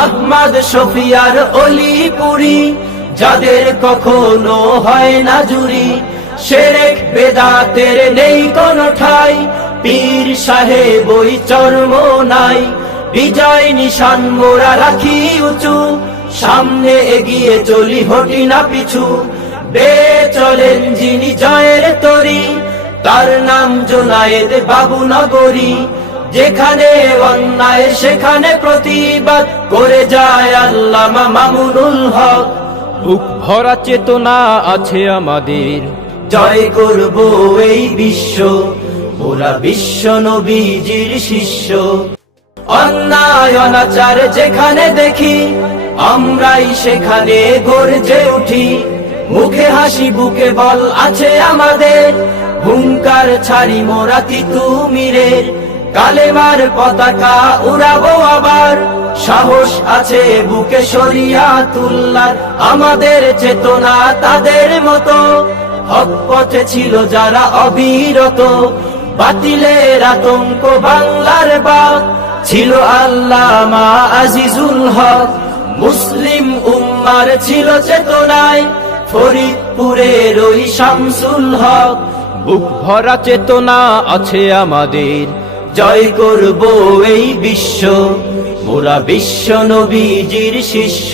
আহমদ শফিয়ার অলিপুরি, যাদের কখনো হয় না জুরি, শিরক বেদাতের নেই কোনো ঠাই, পীর সাহেব ওই চর্ম নাই। বিজয় নিশান মোরা রাখি উঁচু, সামনে এগিয়ে চলি হটি না পিছু। বেয়ে চলেন যিনি জয়ের তরি, তার নাম জোনায়েদ বাবু নগরী। যেখানে অন্যায় সেখানে প্রতিবাদ করে যায় আল্লামা মামুনুল হক। বুক ভরা চেতনা আছে আমাদের, জয় করব এই বিশ্ব, ওরা বিশ্ব নবীজির শিষ্য। অন্যায় অনাচার যেখানে দেখি, আমরাই সেখানে গর্জে উঠি। মুখে হাসি বুকে বল আছে আমাদের, হুঙ্কার ছাড়ি মোরা তিতুমিরের। কালেমার পতাকা উড়াবো আবার, সাহস আছে বুকে শরিয়াতুল্লাহ। আমাদের চেতনা তাদের মতো, হক পথে ছিল যারা অবিরত। বাতিলের আতঙ্ক বাংলার বাগ, ছিল আল্লামা আজিজুল হক। মুসলিম উম্মার ছিল চেতনায়, ফরিদপুরের ওই শামসুল হক। বুক ভরা চেতনা আছে আমাদের, জয় করব এই বিশ্ব, মোরা বিশ্ব নবীজির শিষ্য।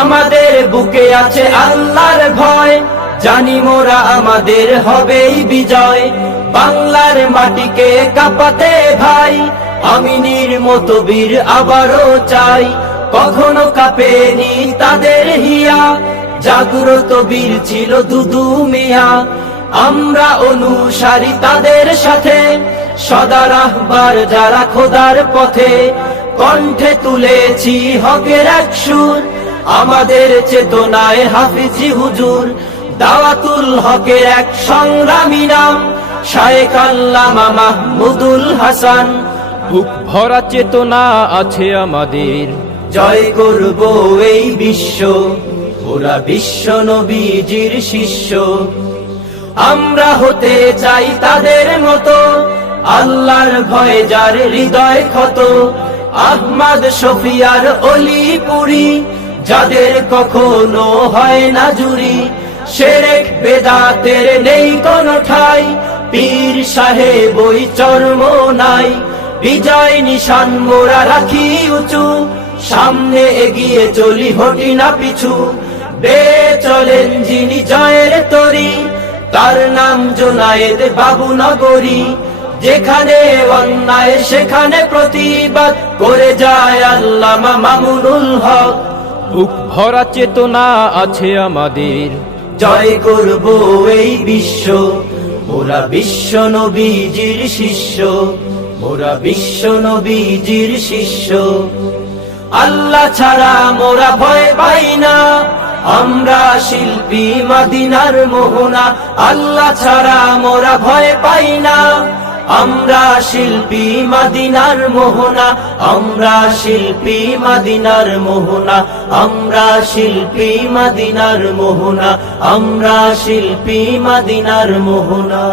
আমাদের বুকে আছে আল্লাহর ভয়, জানি মোরা আমাদের হবেই বিজয়। বাংলার মাটিকে কাঁপাতে ভাই, আমিনীর মতো বীর আবারও চাই। কখনো কাঁপেনি তাদের হিয়া, জাগ্রত বীর ছিল দুদু মিয়া। আমরা অনুসারী তাদের সাথে, সদা রাহবার যারা খোদার পথে। কণ্ঠে তুলেছি হকের এক সুর, আমাদের চেতনায় হাফিজি হুজুর। দাওয়াতুল হকের এক সংগ্রামী নাম, শায়েখ আল্লামা মাহমুদুল হাসান। বুক ভরা চেতনা আছে আমাদের, জয় করব এই বিশ্ব, ওরা বিশ্ব নবীজির শিষ্য। আমরা হতে চাই তাদের মতো, আল্লাহর ভয়ে যার হৃদয় ক্ষত। আহমদ শফিয়ার অলিপুরি, যাদের কখনো হয় না জুরি। শিরক বেদাতের নেই কোনো ঠাই, পীর সাহেব ওই চর্ম নাই। বিজয় নিশান মোরা রাখি উঁচু, সামনে এগিয়ে চলি হটি না পিছু। বেয়ে চলেন যিনি জয়ের তরি, তার নাম জোনায়েদ বাবু নগরী। যেখানে অন্যায় সেখানে প্রতিবাদ করে যায় আল্লামা মামুনুল হক। বুক ভরা চেতনা আছে আমাদের, জয় করব এই বিশ্ব, মোরা বিশ্ব নবীজির শিষ্য। মোরা বিশ্ব নবীজির শিষ্য। আল্লাহ ছাড়া মোরা ভয় পাই না, আমরা শিল্পী মদিনার মোহনা। আল্লাহ ছাড়া মোরা ভয় পাই না, আমরা শিল্পী মদিনার মোহনা। আমরা শিল্পী মদিনার মোহনা। আমরা শিল্পী মদিনার মোহনা। আমরা শিল্পী মদিনার মোহনা।